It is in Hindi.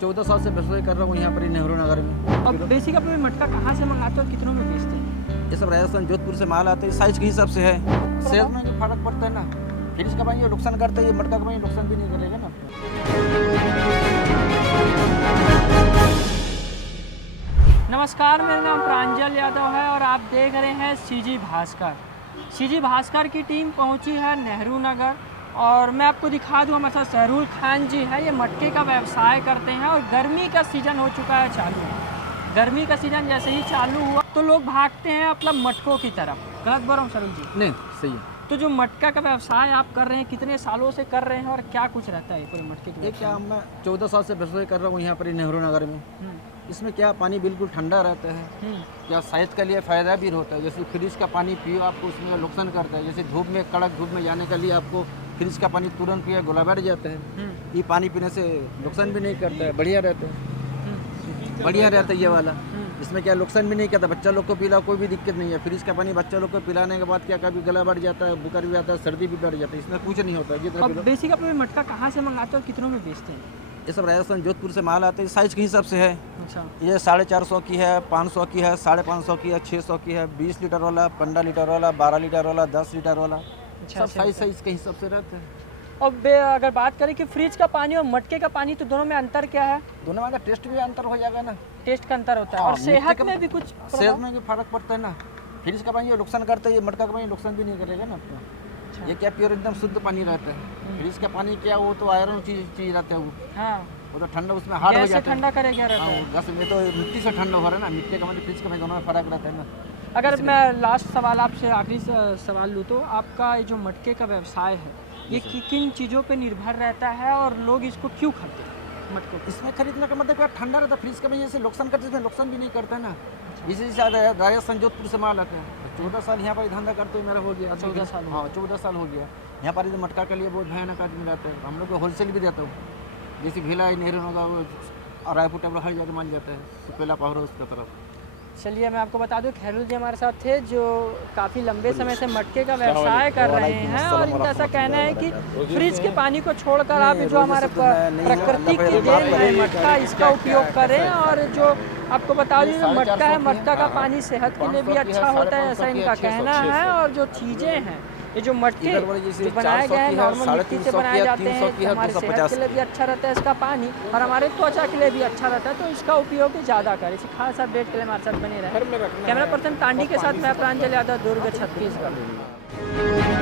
14 साल से रसोई कर रहा हूँ यहाँ पर ही नेहरू नगर में। और बेसिक आप लोग मटका कहाँ से मंगाते हो और कितनों में बेचते हैं? ये सब राजस्थान जोधपुर से माल आते हैं, साइज के हिसाब से है। सेहत में जो फर्क पड़ता है ना, फ्रिज का पानी नुकसान करता है, ये मटका का पानी नुकसान भी नहीं करेगा ना। नमस्कार, मेरा नाम प्रांजल यादव है और आप देख रहे हैं सीजी भास्कर। सीजी भास्कर की टीम पहुंची है नेहरू नगर और मैं आपको दिखा दूं, हमारे साथ सहरुल खान जी है। ये मटके का व्यवसाय करते हैं और गर्मी का सीज़न हो चुका है चालू। गर्मी का सीज़न जैसे ही चालू हुआ तो लोग भागते हैं मतलब मटकों की तरफ। गलत बोल रहा हूँ सहरुल जी? नहीं, सही है। तो जो मटका का व्यवसाय आप कर रहे हैं, कितने सालों से कर रहे हैं और क्या कुछ रहता है पूरे मटके के? क्या मैं 14 साल से रसोई कर रहा हूँ यहाँ पर ही नेहरू नगर में। इसमें क्या पानी बिल्कुल ठंडा रहता है, क्या सेहत के लिए फ़ायदा भी होता है। जैसे फ्रिज का पानी पियो आपको उसमें नुकसान करता है। जैसे धूप में, कड़क धूप में जाने के लिए आपको फ्रिज का पानी तुरंत पिया गोला बैठ जाता है। ये पानी पीने से नुकसान भी नहीं करता है, बढ़िया रहता है, बढ़िया रहता है ये वाला। इसमें क्या नुकसान भी नहीं करता, बच्चा लोग को पिला कोई भी दिक्कत नहीं है। फ्रिज का पानी बच्चा लोग को पिलाने के बाद क्या कभी गला बढ़ जाता है, बुखार भी आता है, सर्दी भी बढ़ जाता है, इसमें कुछ नहीं होता है। और बेसिक आप लोग मटका कहाँ से मंगाते हो और कितनों में बेचते हैं? ये सब राजस्थान जोधपुर से माल आते हैं, साइज के हिसाब से है। अच्छा। ये 450 की है, 500 की है, 550 की है, 600 की है, 20 लीटर वाला, 15 लीटर वाला, 12 लीटर वाला, 10 लीटर वाला, सब साइज के हिसाब से रहता है। और अगर बात करें कि फ्रिज का पानी और मटके का पानी, तो दोनों में अंतर क्या है? दोनों में टेस्ट भी अंतर हो जाएगा ना। टेस्ट का अंतर होता है और सेहत में भी कुछ सेहत में भी फर्क पड़ता है ना। फ्रिज का पानी नुकसान करता है, ये मटका का पानी नुकसान भी नहीं करेगा ना आपको। ये क्या प्योर एकदम शुद्ध पानी रहता है। फ्रिज का पानी क्या वो तो आयरन चीज रहता है वो। हाँ, वो तो ठंडा उसमें हार्ड हो जाता है। ठंडा करे क्या रहता है? गैस में तो मिट्टी से ठंडा हो रहा है ना। मिट्टी का पानी फ्रिज का पानी दोनों में फर्क रहता है ना। अगर मैं लास्ट सवाल आपसे आखिरी सवाल लूँ तो आपका जो मटके का व्यवसाय है ये किन चीज़ों पे निर्भर रहता है और लोग इसको क्यों खाते हैं मटकों? इसमें खरीदने का मतलब क्या, ठंडा रहता है। फ्रिज का पानी जैसे नुकसान करते हैं, नुकसान भी नहीं करता है ना। इसी से राजस्थान जोधपुर से माल आता है। 14 साल यहाँ पर धंधा करते हुए मेरा हो गया। 14 साल? हाँ, 14 साल हो गया। यहाँ पर मटका के लिए बहुत भयानक आदमी रहता है। हम लोग को होलसेल भी देता हूँ। जैसे भिला है, नेहरू नगर, रायपुर टेबल हर जगह मान जाता है, सुपेला पावर उसका तरफ। चलिए मैं आपको बता दूं, खैरुल जी हमारे साथ थे जो काफ़ी लंबे समय से मटके का व्यवसाय कर रहे हैं और इनका ऐसा कहना है कि फ्रिज के पानी को छोड़कर आप जो हमारे प्रकृति की देन है मटका, इसका उपयोग करें। और जो आपको बता दूं जो मटका है, मटका का पानी सेहत के लिए भी अच्छा होता है, ऐसा इनका कहना है। और जो चीज़ें हैं, ये जो मटके जो बनाए गए हैं नॉर्मल मिट्टी से बनाए जाते हैं, हमारे सेहत के लिए भी अच्छा रहता है इसका पानी और हमारे त्वचा के लिए भी अच्छा रहता है, तो इसका उपयोग ज़्यादा करें। इसी खास अपडेट के लिए हमारे साथ बने रहे। कैमरा पर्सन तांडी के साथ मैं प्रांजल यादव, दुर्ग, छत्तीसगढ़।